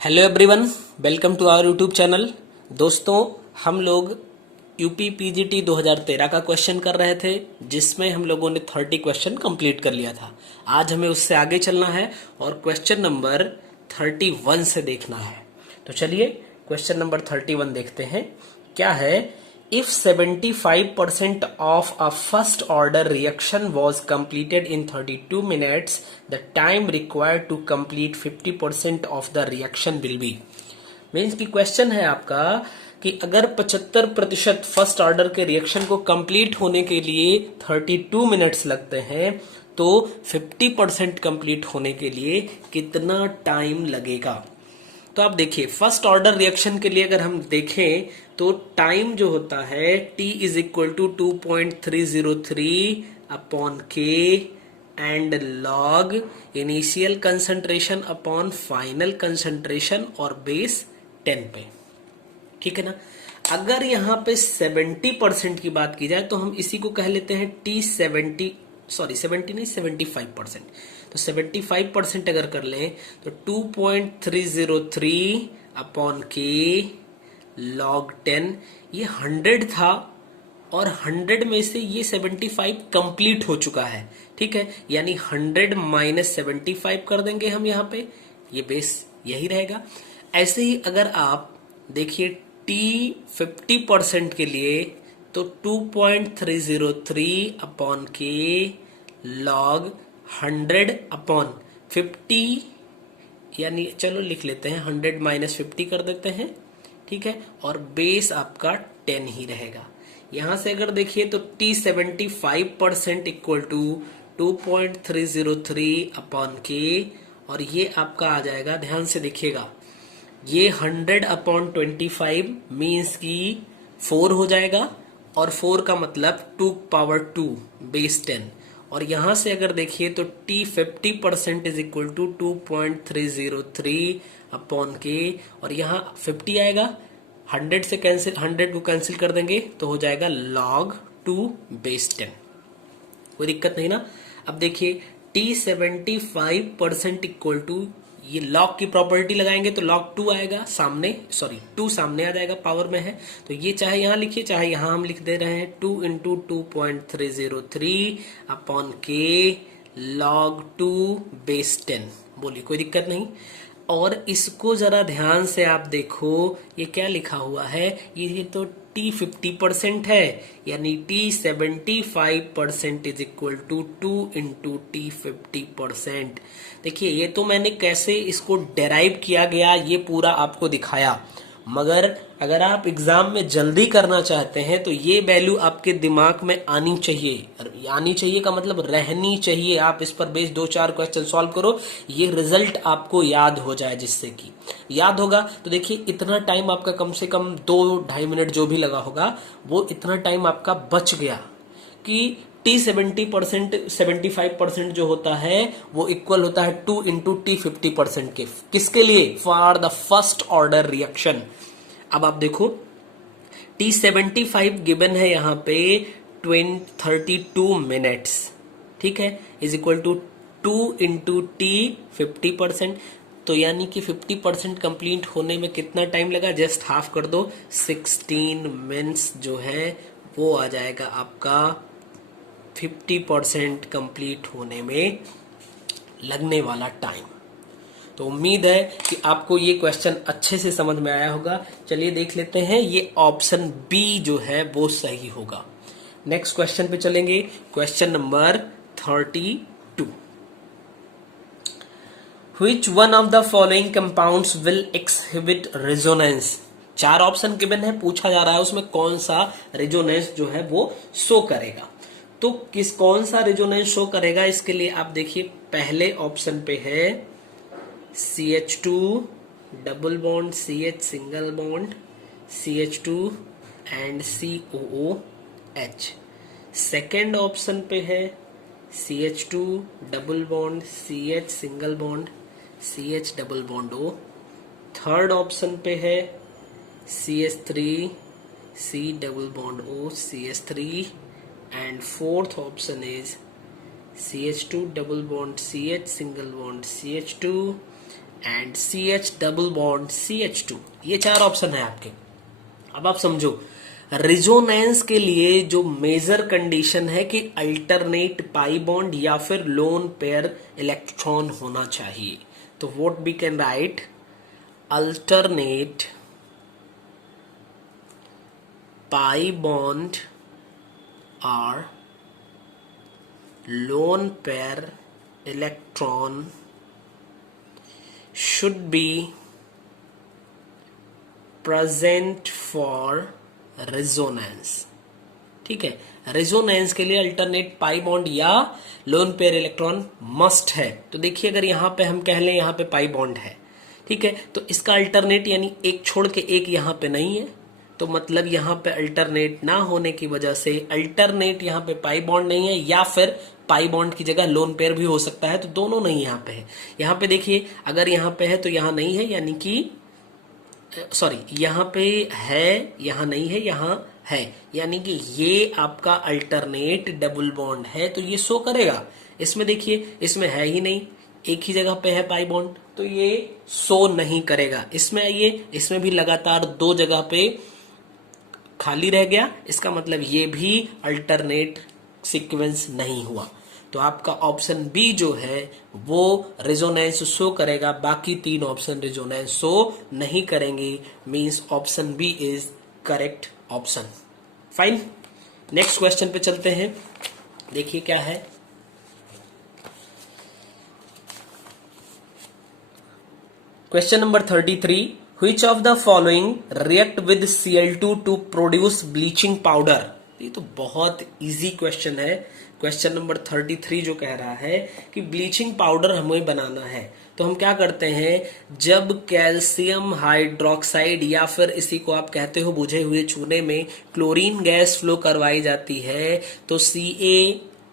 Hello everyone, welcome to our YouTube channel. दोस्तों, हम लोग यूपी पीजीटी 2013 का क्वेश्चन कर रहे थे, जिसमें हम लोगों ने 30 क्वेश्चन कंप्लीट कर लिया था। आज हमें उससे आगे चलना है और क्वेश्चन नंबर 31 से देखना है। तो चलिए क्वेश्चन नंबर 31 देखते हैं। क्या है? If 75% of a first order reaction was completed in 32 minutes, the time required to complete 50% of the reaction will be। Means की क्वेश्चन है आपका कि अगर 75% फर्स्ट ऑर्डर के रिएक्शन को कंप्लीट होने के लिए 32 मिनट्स लगते हैं, तो 50% कंप्लीट होने के लिए कितना टाइम लगेगा। तो आप देखिए, फर्स्ट ऑर्डर रिएक्शन के लिए अगर हम देखें तो टाइम जो होता है t is equal to 2.303 upon के and log initial concentration upon final concentration और बेस 10 पे। ठीक है ना। अगर यहाँ पे 70% की बात की जाए तो हम इसी को कह लेते हैं T70 नहीं 75%। तो 75% अगर कर लें तो 2.303 अपॉन के लॉग 10, ये 100 था और 100 में से ये 75 कंप्लीट हो चुका है। ठीक है, यानी 100 माइनस 75 कर देंगे हम यहाँ पे, ये बेस यही रहेगा। ऐसे ही अगर आप देखिए टी 50% के लिए तो 2.303 अपॉन के लॉग 100 अपॉन 50, यानी चलो लिख लेते हैं 100 माइनस 50 कर देते हैं। ठीक है, और बेस आपका 10 ही रहेगा। यहां से अगर देखिए तो T75% इक्वल टू 2.303 अपॉन के, और ये आपका आ जाएगा, ध्यान से देखिएगा, ये 100 अपॉन 25 मीन्स की 4 हो जाएगा, और 4 का मतलब 2 पावर 2 बेस 10। और यहां से अगर देखिए तो T50% is equal to 2.303 upon के, और यहाँ 50 आएगा, 100 से कैंसिल, 100 को कैंसिल कर देंगे तो हो जाएगा log 2 बेस 10। कोई दिक्कत नहीं ना। अब देखिए T75% इक्वल टू, ये लॉग की प्रॉपर्टी लगाएंगे तो log 2 आएगा, सामने 2 सामने आ जाएगा, पावर में है, तो ये चाहे यहां लिखिए चाहे यहां हम लिख दे रहे हैं 2 इंटू 2.303 अपॉन के log 2 बेस 10। बोलिए, कोई दिक्कत नहीं। और इसको जरा ध्यान से आप देखो, ये क्या लिखा हुआ है, ये तो T50% है, यानी T75% is equal to 2 into T50%। देखिए, ये तो मैंने कैसे इसको डेराइव किया गया ये पूरा आपको दिखाया, मगर अगर आप एग्जाम में जल्दी करना चाहते हैं तो ये वैल्यू आपके दिमाग में आनी चाहिए। आनी चाहिए का मतलब रहनी चाहिए। आप इस पर बेस 2-4 क्वेश्चन सॉल्व करो, ये रिजल्ट आपको याद हो जाए, जिससे कि याद होगा। तो देखिए, इतना टाइम आपका कम से कम 2-2.5 मिनट जो भी लगा होगा, वो इतना टाइम आपका बच गया कि T70% 75% जो होता है वो इक्वल होता है 2 इंटू T50% के। किसके लिए? For the first order reaction. अब आप देखो T75 गिवन है यहाँ पे 32 मिनट्स। ठीक है, is equal to 2 into T50%, तो यानी कि 50% कंप्लीट होने में कितना टाइम लगा, जस्ट हाफ कर दो, 16 मिनट्स जो है वो आ जाएगा आपका 50% कंप्लीट होने में लगने वाला टाइम। तो उम्मीद है कि आपको ये क्वेश्चन अच्छे से समझ में आया होगा। चलिए देख लेते हैं, ये ऑप्शन बी जो है वो सही होगा। नेक्स्ट क्वेश्चन पे चलेंगे, question number 32। Which one of the following compounds will exhibit resonance? 4 option given है, पूछा जा रहा है उसमें कौन सा रेजोनेंस जो है वो शो करेगा। तो कौन सा रेजोनेंस शो करेगा, इसके लिए आप देखिए, पहले ऑप्शन पे है CH2 double bond CH single bond CH2 and COOH। Second option पे है CH2 double bond CH single bond CH double bond O। Third option पे है CH3 C double bond O CH3, and fourth option is CH2 double bond CH single bond CH2 and CH double bond CH2। ये 4 option है आपके। अब आप समझो, resonance के लिए जो मेजर कंडीशन है कि अल्टरनेट पाई बॉन्ड या फिर लोन पेयर इलेक्ट्रॉन होना चाहिए। तो what we can write, alternate pi bond are lone pair electron should be present for resonance। ठीक है, रेजोनेंस के लिए अल्टरनेट पाई बॉन्ड या लोन पेयर इलेक्ट्रॉन मस्ट है। तो देखिए, अगर यहां पे हम कह लें यहां पे पाई बॉन्ड है, ठीक है, तो इसका अल्टरनेट यानी एक छोड़ के एक यहां पे नहीं है, तो मतलब यहां पे अल्टरनेट ना होने की वजह से अल्टरनेट यहां पे पाई बॉन्ड नहीं है, या फिर पाई बॉन्ड की जगह लोन पेयर भी हो सकता है। तो दोनों नहीं यहां पे है। यहां पे देखिए, अगर यहां पे है तो यहां नहीं है, यानी कि सॉरी, यहां पे है, यहां नहीं है, यहां है, यानी कि ये आपका अल्टरनेट डबल बॉन्ड है, तो ये शो करेगा। इसमें देखिए, इसमें है ही नहीं, एक ही जगह पे है पाई बॉन्ड, तो ये शो नहीं करेगा। इसमें आइए, इसमें भी लगातार 2 जगह पे खाली रह गया, इसका मतलब ये भी अल्टरनेट सीक्वेंस नहीं हुआ। तो आपका ऑप्शन बी जो है वो रेजोनेंस शो करेगा, बाकी 3 ऑप्शन रेजोनेंस शो नहीं करेंगे। Means option B is correct option. Fine, next question पे चलते हैं। देखिए क्या है, question number 33, Which of the following react with Cl2 to produce bleaching powder? ये तो बहुत इजी क्वेश्चन है। क्वेश्चन नंबर 33 जो कह रहा है कि ब्लीचिंग पाउडर हमें बनाना है, तो हम क्या करते हैं, जब कैल्शियम हाइड्रोक्साइड या फिर इसी को आप कहते हो बुझे हुए चूने में क्लोरीन गैस फ्लो करवाई जाती है, तो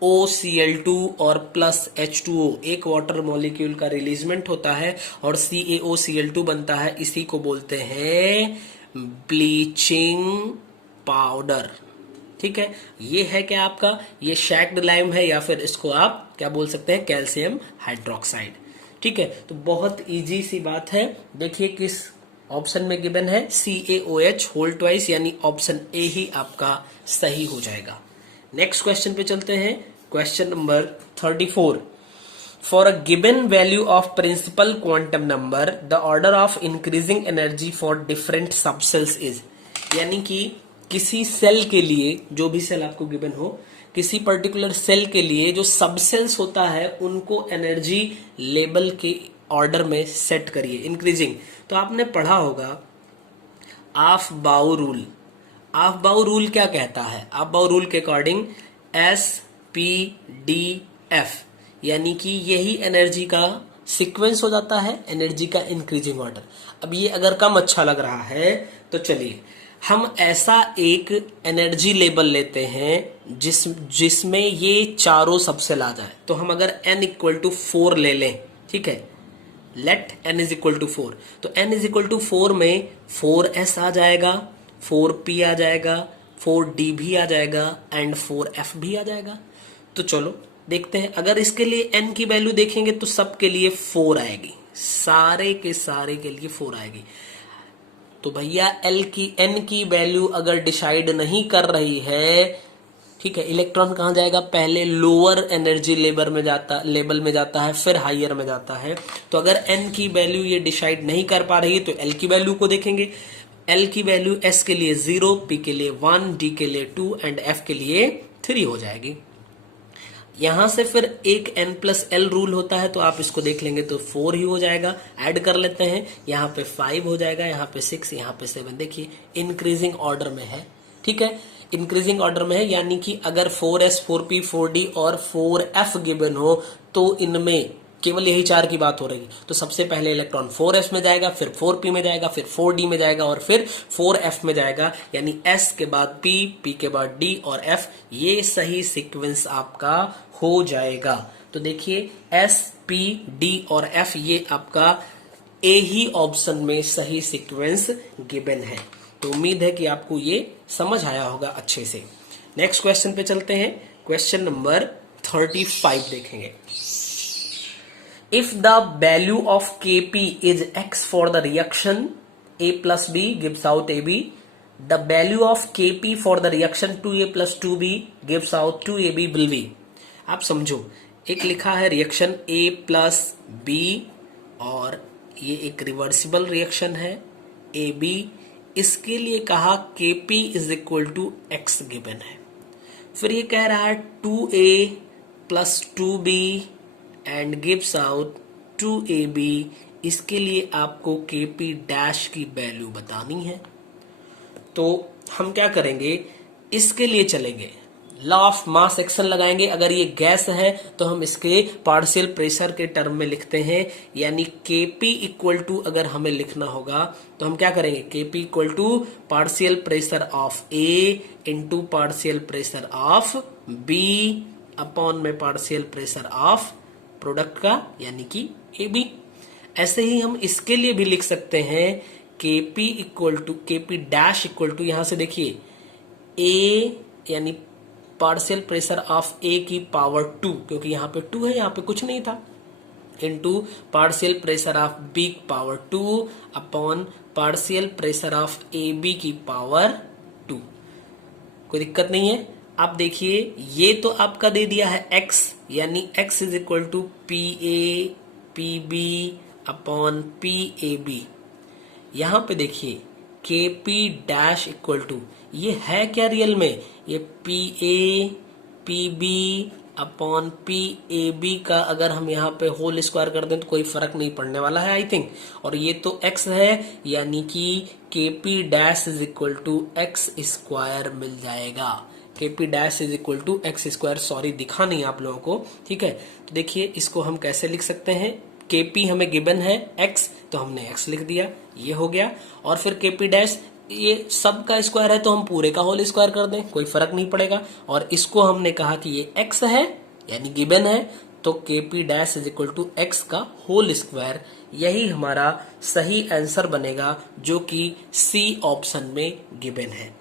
CaOCl2 और प्लस H2O एक वाटर मॉलिक्यूल का रिलीजमेंट होता है और CaOCl2 बनता है। इसी को बोलते हैं ब्लीचिंग पाउडर। ठीक है, ये है क्या आपका, ये शैक्ड लाइम है, या फिर इसको आप क्या बोल सकते हैं, कैल्शियम हाइड्रोक्साइड। ठीक है, तो बहुत इजी सी बात है। देखिए किस ऑप्शन में गिवन है, CaOH होल ट्वाइस, यानी ऑप्शन ए ही आपका सही हो जाएगा। नेक्स्ट क्वेश्चन पे चलते हैं, question number 34। For a given value of principal quantum number the order of increasing energy for different subshells is, यानी कि किसी सेल के लिए, जो भी सेल आपको गिवन हो, किसी पर्टिकुलर सेल के लिए जो सबसेल्स होता है उनको एनर्जी लेवल के ऑर्डर में सेट करिए, इंक्रीजिंग। तो आपने पढ़ा होगा ऑफ बाउ रूल। ऑफ बाउ रूल क्या कहता है, ऑफ बाउ रूल के अकॉर्डिंग SPDF, यानी कि यही एनर्जी का सीक्वेंस हो जाता है, एनर्जी का इंक्रीजिंग ऑर्डर। अब ये अगर कम अच्छा लग रहा है तो चलिए हम ऐसा एक एनर्जी लेवल लेते हैं जिसमें ये चारों सबसेल आ जाए। तो हम अगर n इक्वल टू 4 ले लें, ठीक है, let n is equal to 4, तो n इज इक्वल टू 4 में 4s आ जाएगा, 4p आ जाएगा, 4d भी आ जाएगा एंड 4f भी आ जाएगा। तो चलो देखते हैं, अगर इसके लिए n की वैल्यू देखेंगे तो सबके लिए 4 आएगी, सारे के सारे के लिए 4 आएगी। तो भैया n की वैल्यू अगर डिसाइड नहीं कर रही है, ठीक है, इलेक्ट्रॉन कहां जाएगा, पहले लोअर एनर्जी लेवल में जाता है, फिर हायर में जाता है। तो अगर n की वैल्यू ये डिसाइड नहीं कर पा रही तो l की वैल्यू को देखेंगे। l की वैल्यू s के लिए 0, p के लिए 1, d के लिए 2 एंड f के लिए 3 हो जाएगी। यहां से फिर एक n+l रूल होता है, तो आप इसको देख लेंगे तो 4 ही हो जाएगा। ऐड कर लेते हैं, यहाँ पे 5 हो जाएगा, यहाँ पे 6, यहाँ पे 7। देखिए इंक्रीजिंग ऑर्डर में है, ठीक है, इंक्रीजिंग ऑर्डर में है, यानी कि अगर 4s 4p 4d और 4f गिवन हो तो इनमें केवल यही 4 की बात हो रही। तो सबसे पहले इलेक्ट्रॉन 4s में जाएगा, फिर 4p में जाएगा, फिर 4d में जाएगा और फिर 4f में जाएगा, यानी s के बाद p, p के बाद d और f, ये सही सीक्वेंस आपका हो जाएगा। तो देखिए s, p, d और f ये आपका a ही ऑप्शन में सही सीक्वेंस गिवन है। तो उम्मीद है कि आपको ये समझ आया होगा अच्छे से। नेक्स्ट क्वेश्चन पे चलते हैं, क्वेश्चन नंबर 35 देखेंगे। If the value of Kp is x for the reaction A plus B gives out AB, the value of Kp for the reaction 2A plus 2B gives out 2AB will be। आप समझो, एक लिखा है reaction A plus B और ये एक reversible reaction है AB, इसके लिए कहा Kp is equal to x given है। फिर ये कह रहा है 2A plus 2B and gives out 2AB, इसके लिए आपको Kp डैश की वैल्यू बतानी है। तो हम क्या करेंगे, इसके लिए चलेंगे लॉ ऑफ मास एक्शन लगाएंगे। अगर ये गैस है तो हम इसके पार्शियल प्रेशर के टर्म में लिखते हैं, यानी Kp इक्वल टू अगर हमें लिखना होगा तो हम क्या करेंगे, Kp equal to partial pressure of A into partial pressure of B upon में पार्शियल प्रेशर ऑफ प्रोडक्ट का यानी कि AB। ऐसे ही हम इसके लिए भी लिख सकते हैं Kp equal to Kp dash equal to, यहां से देखिए A यानी पार्शियल प्रेशर ऑफ A की पावर 2, क्योंकि यहाँ पे 2 है, यहाँ पे कुछ नहीं था, into partial pressure of B की power 2 upon partial pressure of AB की पावर 2। कोई दिक्कत नहीं है। आप देखिए ये तो आपका दे दिया है x, यानी x is equal to PA PB upon PAB। यहां पे देखिए Kp डैश इक्वल टू, ये है क्या रियल में, ये PA PB अपॉन PAB का अगर हम यहाँ पे होल स्क्वायर कर दें तो कोई फर्क नहीं पड़ने वाला है आई थिंक। और ये तो x है, यानी कि Kp dash is equal to x square मिल जाएगा। Kp dash is equal to x square, sorry दिखा नहीं आप लोगों को, ठीक है। तो देखिए इसको हम कैसे लिख सकते हैं, Kp हमें गिवन है x, तो हमने x लिख दिया, ये हो गया। और फिर Kp डैश, ये सब का स्क्वायर है तो हम पूरे का होल स्क्वायर कर दें, कोई फर्क नहीं पड़ेगा। और इसको हमने कहा कि ये x है यानी गिवन है, तो Kp dash is equal to x का होल स्क्वायर, यही हमारा सही आंसर बनेगा जो कि C ऑप्शन में गिवन है।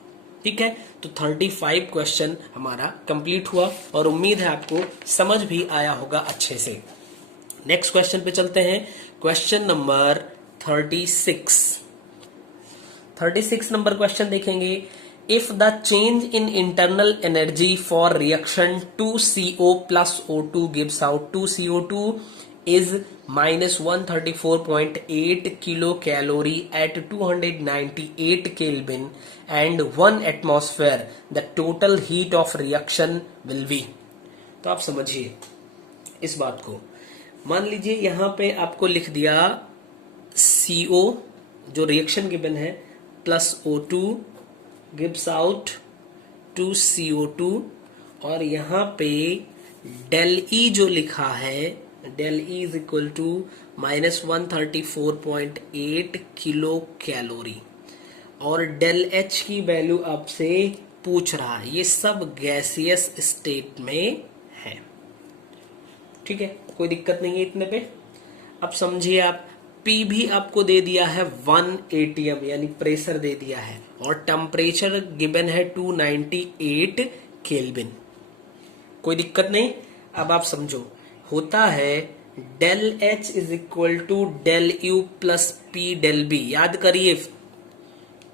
ठीक है, तो 35 क्वेश्चन हमारा कंप्लीट हुआ और उम्मीद है आपको समझ भी आया होगा अच्छे से। नेक्स्ट क्वेश्चन पे चलते हैं, क्वेश्चन नंबर 36 नंबर क्वेश्चन देखेंगे। If the change in internal energy for reaction 2CO plus O2 gives out 2CO2 is -134.8 kilo calorie at 298 kelvin and 1 atmosphere, the total heat of reaction will be. तो आप समझिए इस बात को, मान लीजिए यहां पे आपको लिख दिया CO जो रिएक्शन गिवन है plus O2 gives out 2CO2, और यहां पे डेल E जो लिखा है, del E is equal to -134.8 kilo calorie, और डेल H की वैल्यू आपसे पूछ रहा है। ये सब गैसियस स्टेट में है, ठीक है, कोई दिक्कत नहीं है इतने पे। अब समझिए आप, P भी आपको दे दिया है 1 atm यानी प्रेशर दे दिया है, और टेम्परेचर गिवन है 298 केल्विन, कोई दिक्कत नहीं। अब आप समझो, होता है del H is equal to del U plus P del B। याद करिए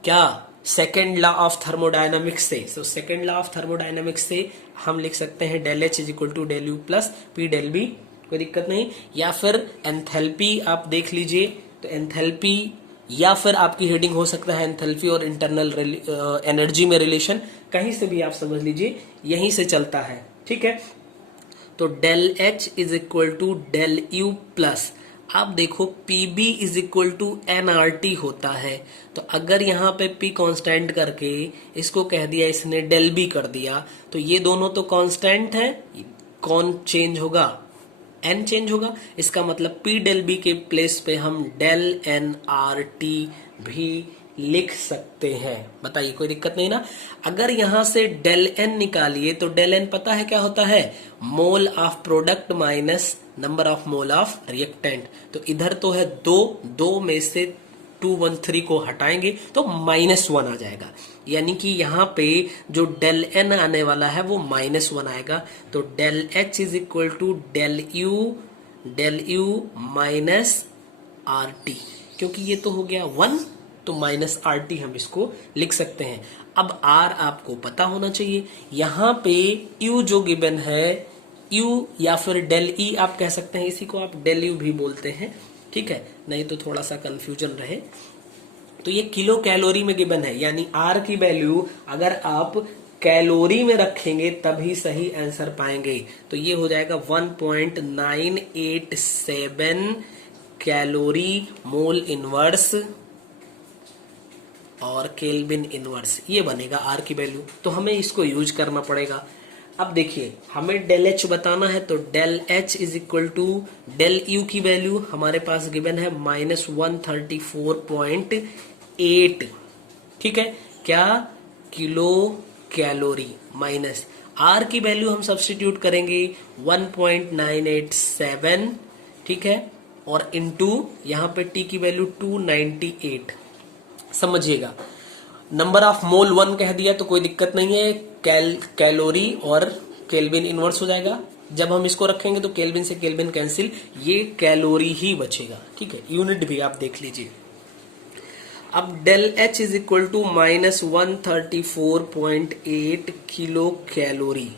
क्या, सेकेंड लॉ ऑफ थर्मोडायनामिक्स से, सो सेकेंड लॉ ऑफ थर्मोडायनामिक्स से हम लिख सकते हैं del H is equal to del U plus P del B, कोई दिक्कत नहीं। या फिर एंथैल्पी आप देख लीजिए, तो एंथैल्पी या फिर आपकी हेडिंग हो सकता है एंथैल्पी और इंटरनल एनर्जी में रिलेशन, कहीं से भी आप समझ लीजिए, यहीं से चलता है, ठीक है। तो del H is equal to del U plus, आप देखो PB is equal to nRT होता है, तो अगर यहाँ पे P कांस्टेंट करके इसको कह दिया इसने डेल B कर दिया, तो ये दोनों तो कांस्टेंट है, कौन चेंज होगा, n चेंज होगा। इसका मतलब P डेल B के प्लेस पे हम डेल nRT भी लिख सकते हैं, बताइए कोई दिक्कत नहीं ना। अगर यहां से डेल n निकालिए तो डेल n पता है क्या होता है, mole of product minus number of mole of reactant. तो इधर तो है 2 में से 213 को हटाएंगे तो -1 आ जाएगा, यानी कि यहाँ पे जो डेल n आने वाला है वो -1 आएगा। तो del H is equal to del U del U minus R T, क्योंकि ये तो हो गया 1 तो माइनस आर टी हम इसको लिख सकते हैं। अब आर आपको पता होना चाहिए। यहां पे यू जो गिवन है, यू या फिर डेल ई आप कह सकते हैं, इसी को आप डेल यू भी बोलते हैं, ठीक है, नहीं तो थोड़ा सा कंफ्यूजन रहे। तो ये किलो कैलोरी में गिवन है, यानी आर की वैल्यू अगर आप कैलोरी में रखेंगे तभी सही आंसर पाएंगे। तो ये हो जाएगा 1.987 कैलोरी मोल इनवर्स और केल्विन इनवर्स, ये बनेगा आर की वैल्यू। तो हमें इसको यूज करना पड़ेगा। अब देखिए हमें डेल एच बताना है, तो del H is equal to del U की वैल्यू हमारे पास गिवन है -134.8, ठीक है, क्या किलो कैलोरी, माइनस आर की वैल्यू हम सब्स्टिट्यूट करेंगे 1.987, ठीक है, और इनटू यहां पे टी की वैल्यू 298। समझिएगा नंबर ऑफ मोल 1 कह दिया तो कोई दिक्कत नहीं है, कैलोरी और केल्विन इनवर्स हो जाएगा। जब हम इसको रखेंगे तो केल्विन से केल्विन कैंसिल, ये कैलोरी ही बचेगा, ठीक है, यूनिट भी आप देख लीजिए। अब del H is equal to -134.8 kilo calorie.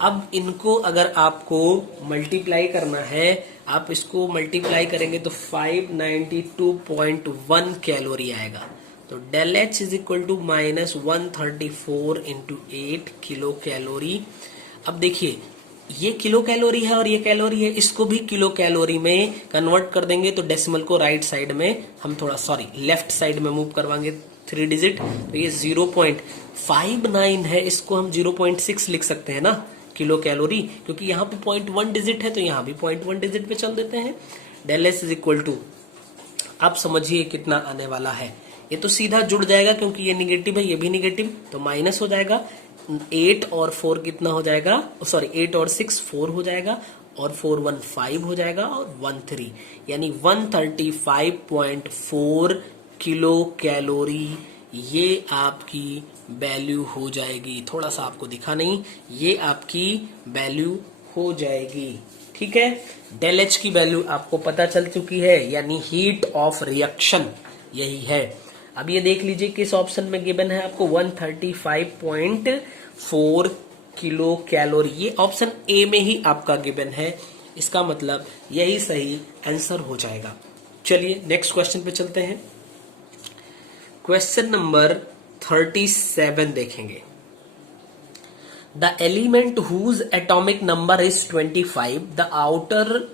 अब इनको अगर आपको मल्टीप्लाई करना है, आप इसको मल्टीप्लाई करेंगे तो 592.1 कैलोरी आएगा। तो del H is equal to -134 into 8 kilo calorie. अब देखिए ये किलो कैलोरी है और ये कैलोरी है, इसको भी किलो कैलोरी में कन्वर्ट कर देंगे तो डेसिमल को राइट साइड में हम थोड़ा लेफ्ट साइड में मूव करवाएंगे 3 डिजिट, तो ये 0.59 है, इसको हम 0.6 लिख सकते हैं ना किलो कैलोरी, क्योंकि यहाँ पे 0.1 डिजिट है तो यहाँ भी 0.1 डिजिट पे चल देते हैं। Del S is equal to, आप समझिए कितना आने वाला है, ये तो सीधा जुड़ जाएगा क्योंकि ये निगेटिव है, ये भी निगेटिव, तो माइनस हो जाएगा। 8 और 4 कितना हो जाएगा, 8 और 6 4 हो जाएगा, और 4 1 5 हो जाएगा, और 1 3, यानी 135.4 किलो कैलोरी ये आपकी वैल्यू हो जाएगी। थोड़ा सा आपको दिखा नहीं, ये आपकी वैल्यू हो जाएगी, ठीक है। डेल एच की वैल्यू आपको पता चल चुकी है, यानी हीट ऑफ रिएक्शन यही है। अब ये देख लीजिए किस ऑप्शन में गिवन है आपको 135.4 किलो कैलोरी, ये ऑप्शन ए में ही आपका गिवन है, इसका मतलब यही सही आंसर हो जाएगा। चलिए नेक्स्ट क्वेश्चन पे चलते हैं। क्वेश्चन नंबर 37 देखेंगे। The element whose atomic number is 25, the outer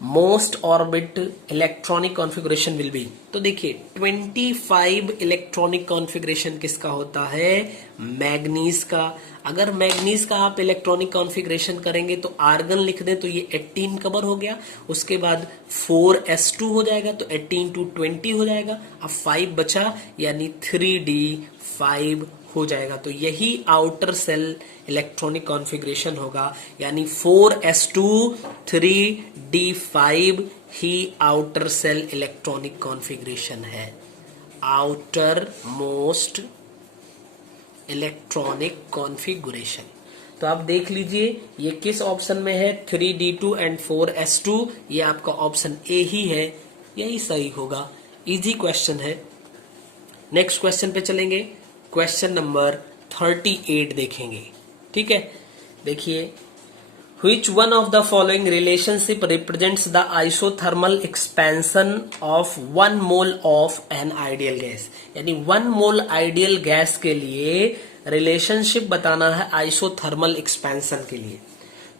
most orbit electronic configuration will be. तो देखिए 25 इलेक्ट्रॉनिक कॉन्फ़िगरेशन किसका होता है, मैग्नीज का। अगर मैग्नीज का आप इलेक्ट्रॉनिक कॉन्फ़िगरेशन करेंगे तो आर्गन लिख दें तो ये 18 कवर हो गया, उसके बाद 4s2 हो जाएगा तो 18 to 20 हो जाएगा, अब 5 बचा यानी 3d5 हो जाएगा। तो यही आउटर सेल इलेक्ट्रॉनिक कॉन्फ़िगरेशन होगा, यानी 4s2 3d5 ही आउटर सेल इलेक्ट्रॉनिक कॉन्फ़िगरेशन है, आउटर मोस्ट इलेक्ट्रॉनिक कॉन्फ़िगरेशन। तो आप देख लीजिए ये किस ऑप्शन में है, 3d2 एंड 4s2, ये आपका ऑप्शन ए ही है, यही सही होगा। इजी क्वेश्चन है। नेक्स्ट क्वेश्चन पे चलेंगे, क्वेश्चन नंबर 38 देखेंगे, ठीक है। देखिए Which one of the following relationship represents the isothermal expansion of 1 mole of an ideal gas? यानी 1 mole ideal gas के लिए रिलेशनशिप बताना है आइसोथर्मल एक्सपेंशन के लिए।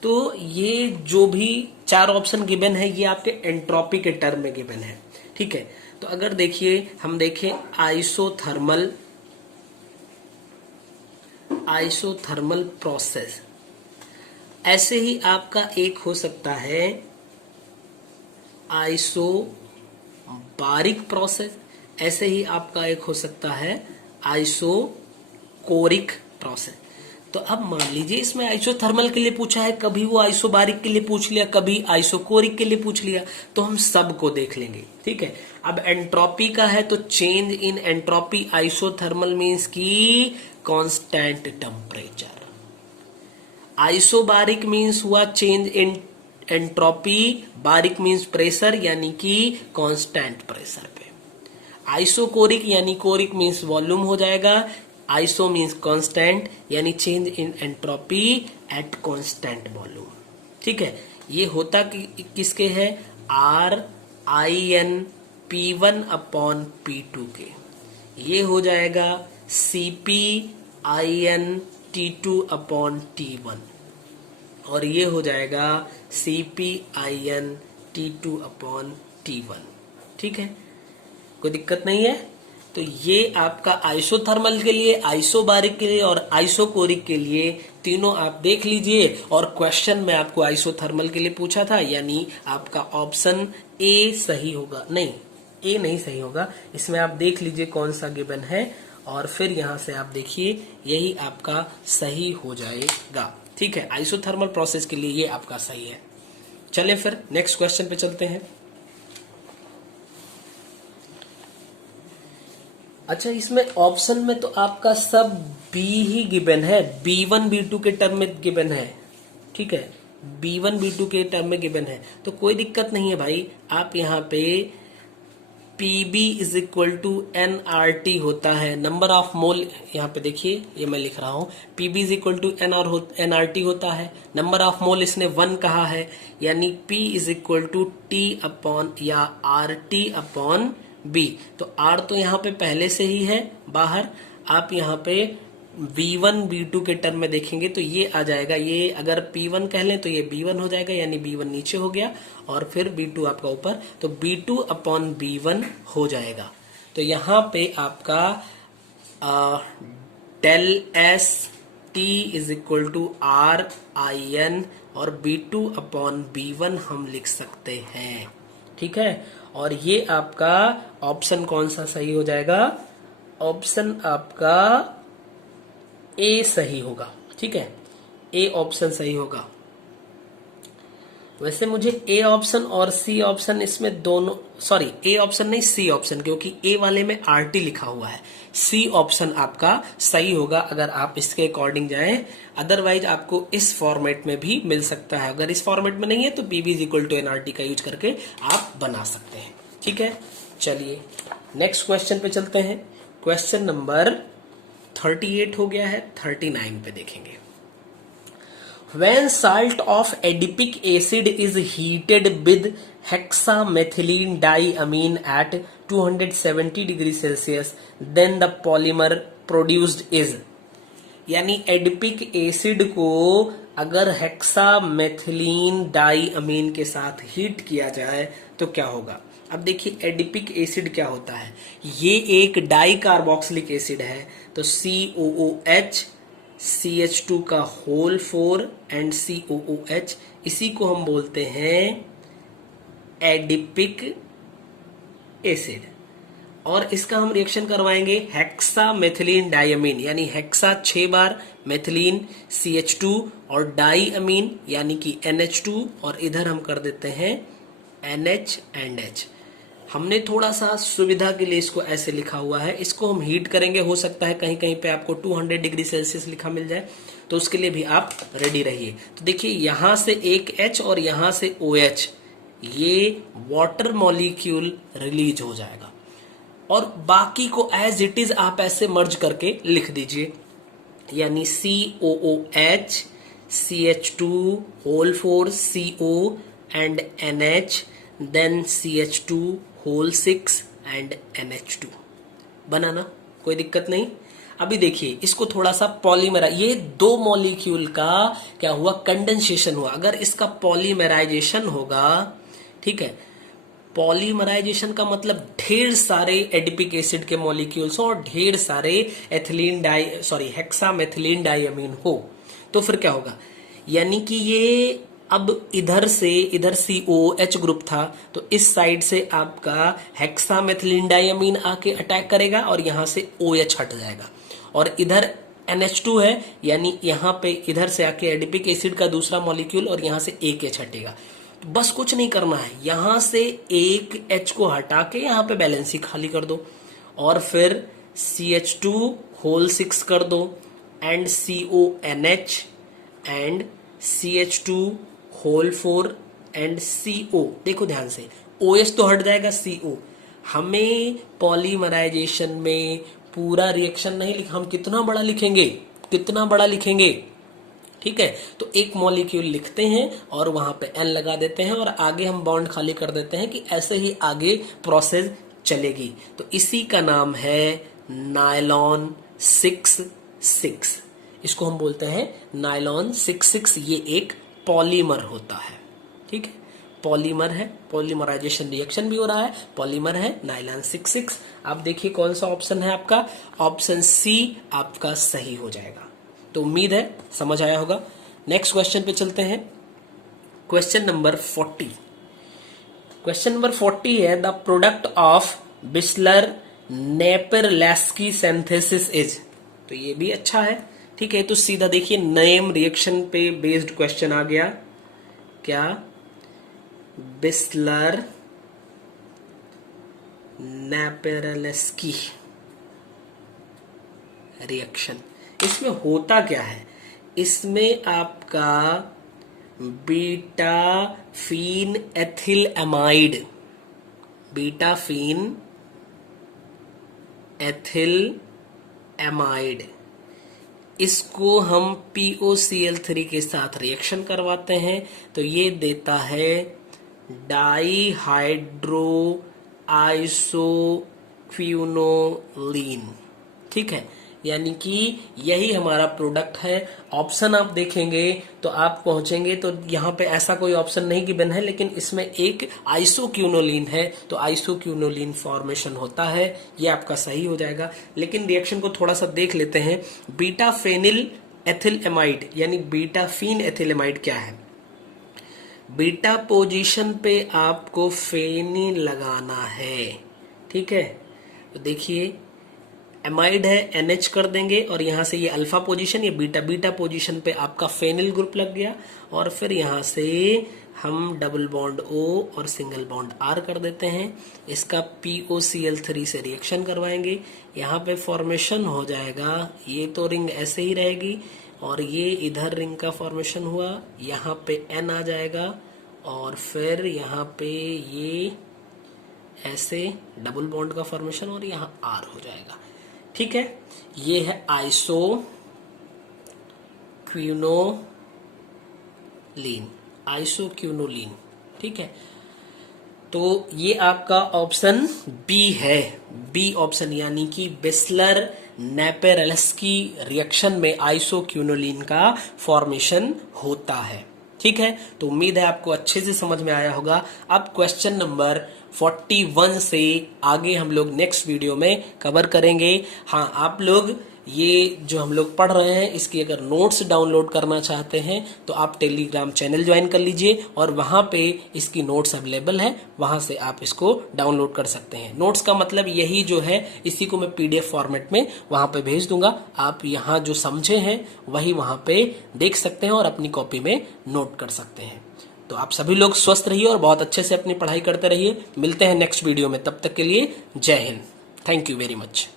तो ये जो भी 4 ऑप्शन गिवन है ये आपके एंट्रोपी के टर्म में गिवन है, ठीक है। तो अगर देखिए हम देखें आइसोथर्मल प्रोसेस, ऐसे ही आपका एक हो सकता है आइसोबारिक प्रोसेस, ऐसे ही आपका एक हो सकता है आइसोकोरिक प्रोसेस। तो अब मान लीजिए इसमें आइसोथर्मल के लिए पूछा है, कभी वो आइसोबारिक के लिए पूछ लिया, कभी आइसोकोरिक के लिए पूछ लिया, तो हम सबको देख लेंगे, ठीक है। अब एंट्रोपी का है तो change in entropy isothermal means की कांस्टेंट टेम्परेचर, आइसोबारिक मीन्स हुआ change in entropy, Barik means pressure यानी कि कांस्टेंट प्रेशर पे। आइसोकोरिक यानी कोरिक मीन्स वॉल्यूम हो जाएगा, आइसो मीन्स कांस्टेंट यानी change in entropy at constant volume. ठीक है, ये होता किसके है, RIN P1 अपॉन P2 के। ये हो जाएगा CPIN T2 अपॉन T1 और ये हो जाएगा CPIN T2 अपॉन T1। ठीक है, कोई दिक्कत नहीं है। तो ये आपका आइसोथर्मल के लिए, आइसोबारिक के लिए और आइसोकोरिक के लिए तीनों आप देख लीजिए। और क्वेश्चन में आपको आइसोथर्मल के लिए पूछा था, यानी आपका ऑप्शन ए सही होगा। नहीं, ए नहीं सही होगा, इसमें आप देख लीजिए कौन सा गिवन है और फिर यहां से आप देखिए, यही आपका सही हो जाएगा। ठीक है, आइसोथर्मल प्रोसेस के लिए ये आपका सही है। चलें फिर नेक्स्ट क्वेश्चन पे चलते हैं। अच्छा, इसमें ऑप्शन में तो आपका सब बी ही गिवन है, B1 B2 के टर्म में गिवन है। ठीक है, B1 B2 के टर्म में गिवन है, तो कोई दिक्कत नहीं है भाई। आप यहाँ पे PB is equal to NRT होता है, नंबर ऑफ मोल। यहाँ पे देखिए, ये मैं लिख रहा हूँ, PB is equal to NRT होता है। नंबर ऑफ मोल इसने 1 कहा है, यानी P is equal to T upon या RT अपॉन B। तो R तो यहाँ पे पहले से ही है बाहर। आप यहाँ पे B1 B2 के टर्म में देखेंगे तो ये आ जाएगा, ये अगर P1 कह लें तो ये B1 हो जाएगा, यानी B1 नीचे हो गया और फिर B2 आपका ऊपर, तो B2 अपॉन B1 हो जाएगा। तो यहाँ पे आपका del S T is equal to RIN और B2 अपॉन B1 हम लिख सकते हैं। ठीक है, और ये आपका ऑप्शन कौन सा सही हो जाएगा, ऑप्शन आपका ए सही होगा। ठीक है, ए ऑप्शन सही होगा। वैसे मुझे ए ऑप्शन और सी ऑप्शन इसमें दोनों, सॉरी ए ऑप्शन नहीं सी ऑप्शन, क्योंकि ए वाले में RT लिखा हुआ है। सी ऑप्शन आपका सही होगा अगर आप इसके अकॉर्डिंग जाएं, अदरवाइज आपको इस फॉर्मेट में भी मिल सकता है। अगर इस फॉर्मेट में नहीं है तो PB is equal to NRT का यूज करके आप बना सकते हैं। ठीक है, चलिए नेक्स्ट क्वेश्चन पे चलते हैं। क्वेश्चन नंबर 38 हो गया है, 39 पे देखेंगे। When salt of adipic acid is heated with hexamethylene diamine at 270 degree Celsius, then the polymer produced is। यानी एडिपिक एसिड को अगर हेक्सामेथिलीन डाइअमीन के साथ हीट किया जाए तो क्या होगा। अब देखिए, एडिपिक एसिड क्या होता है, ये एक डाई कार्बोक्सिलिक एसिड है, तो COOH CH2 का होल 4 एंड COOH, इसी को हम बोलते हैं एडिपिक एसिड। और इसका हम रिएक्शन करवाएंगे हेक्सामेथिलीन डाइअमीन, यानी हेक्सा 6 बार, मेथिलीन CH2 और डाइअमीन यानी कि NH2, और इधर हम कर देते हैं NH एंड H। हमने थोड़ा सा सुविधा के लिए इसको ऐसे लिखा हुआ है, इसको हम हीट करेंगे। हो सकता है कहीं कहीं पे आपको 200 डिग्री सेल्सियस लिखा मिल जाए, तो उसके लिए भी आप रेडी रहिए। तो देखिए, यहां से एक H और यहां से OH, ये वाटर मॉलिक्यूल रिलीज हो जाएगा और बाकी को एज इट इज आप ऐसे मर्ज करके लिख दीजिए, यानी COOH CH2 whole 4 CO and NH, then CH2 whole 6 and NH2 बनाना, कोई दिक्कत नहीं। अभी देखिए, इसको थोड़ा सा पॉलीमरा, ये दो मॉलिक्यूल का क्या हुआ, कंडेंसेशन हुआ। अगर इसका पॉलीमराइजेशन होगा, ठीक है, पॉलीमराइजेशन का मतलब ढेर सारे एडिपिक एसिड के मॉलिक्यूल्स और ढेर सारे हेक्सामेथिलीन डाइअमीन हो, तो फिर क्या होगा, यानी कि ये अब इधर COOH ग्रुप था, तो इस साइड से आपका हेक्सामेथिलीन डाइअमीन आके अटैक करेगा और यहां से OH हट जाएगा, और इधर NH2 है, यानी यहां पे इधर से आके एडिपिक एसिड का दूसरा मॉलिक्यूल और यहां से एक H हटेगा। तो बस कुछ नहीं करना है, यहां से एक H को हटा के यहां पे बैलेंसी खाली कर दो और फिर CH2 होल 6 कर दो and CONH and CH2 whole 4 and CO। देखो ध्यान से, OH तो हट जाएगा, CO। हमें पॉलीमराइजेशन में पूरा रिएक्शन नहीं लिख, हम कितना बड़ा लिखेंगे, कितना बड़ा लिखेंगे, ठीक है। तो एक मॉलिक्यूल लिखते हैं और वहां पे N लगा देते हैं और आगे हम बॉन्ड खाली कर देते हैं कि ऐसे ही आगे प्रोसेस चलेगी। तो इसी का नाम है नायलॉन 6,6। इसको हम बोलते हैं नायलॉन 6,6। ये एक पॉलीमर होता है, ठीक है, पॉलीमर है, पॉलीमराइजेशन रिएक्शन भी हो रहा है, पॉलीमर है, नायलॉन 6,6। आप देखिए कौन सा ऑप्शन है आपका, ऑप्शन C आपका सही हो जाएगा। तो उम्मीद है समझ आया होगा। नेक्स्ट क्वेश्चन पे चलते हैं, क्वेश्चन नंबर 40। क्वेश्चन नंबर 40 है the product of Bischler Napieralski synthesis is. तो ये भी अच्छा है, ठीक है। तो सीधा देखिए नेम रिएक्शन पे बेस्ड क्वेश्चन आ गया, क्या, बिस्लर नेपेरलेस्की रिएक्शन। इसमें होता क्या है, इसमें आपका beta phenethylamide, beta phenethylamide, इसको हम POCl3 के साथ रिएक्शन करवाते हैं तो ये देता है डाई हाइड्रो आइसोक्विनोलिन, ठीक है। यानी कि यही हमारा प्रोडक्ट है। ऑप्शन आप देखेंगे तो आप पहुंचेंगे तो यहाँ पे ऐसा कोई ऑप्शन नहीं गिवन है, लेकिन इसमें एक आइसोक्विनोलिन है, तो आइसोक्विनोलिन फॉर्मेशन होता है, ये आपका सही हो जाएगा। लेकिन रिएक्शन को थोड़ा सा देख लेते हैं। बीटा फेनिल एथिल एमाइड यानी बीटा फीन एथिल एमाइड क्या है, बीटा पोजीशन पे आपको फेनिल लगाना है, ठीक है। तो देखिए एमाइड है, NH कर देंगे और यहां से ये अल्फा पोजीशन, ये बीटा, बीटा पोजीशन पे आपका फेनिल ग्रुप लग गया और फिर यहां से हम डबल बॉन्ड O और सिंगल बॉन्ड R कर देते हैं। इसका POCl3 से रिएक्शन करवाएंगे, यहाँ पे फॉर्मेशन हो जाएगा, ये तो रिंग ऐसे ही रहेगी और ये इधर रिंग का फॉर्मेशन हुआ, यहाँ पे N आ जाएगा और फिर यहाँ पे ये ऐसे डबल बॉन्ड का फॉर्मेशन और यहाँ R हो जाएगा, ठीक है। ये है आइसोक्विनोलिन, आइसोक्विनोलिन, ठीक है। तो ये आपका ऑप्शन B है, B ऑप्शन, यानी कि बिस्लर नेपेरलेस्की रिएक्शन में आइसोक्विनोलिन का फॉर्मेशन होता है, ठीक है। तो उम्मीद है आपको अच्छे से समझ में आया होगा। अब क्वेश्चन नंबर 41 से आगे हम लोग नेक्स्ट वीडियो में कवर करेंगे। हाँ, आप लोग ये जो हम लोग पढ़ रहे हैं इसकी अगर नोट्स डाउनलोड करना चाहते हैं तो आप टेलीग्राम चैनल ज्वाइन कर लीजिए और वहां पे इसकी नोट्स अवेलेबल है, वहां से आप इसको डाउनलोड कर सकते हैं। नोट्स का मतलब यही जो है, इसी को मैं PDF फॉर्मेट में वहां पे भेज दूंगा। आप यहाँ जो समझे हैं वही वहां पे देख सकते हैं और अपनी कॉपी में नोट कर सकते हैं। तो आप सभी लोग स्वस्थ रहिए और बहुत अच्छे से अपनी पढ़ाई करते रहिए। मिलते हैं नेक्स्ट वीडियो में, तब तक के लिए जय Hind, thank you very much.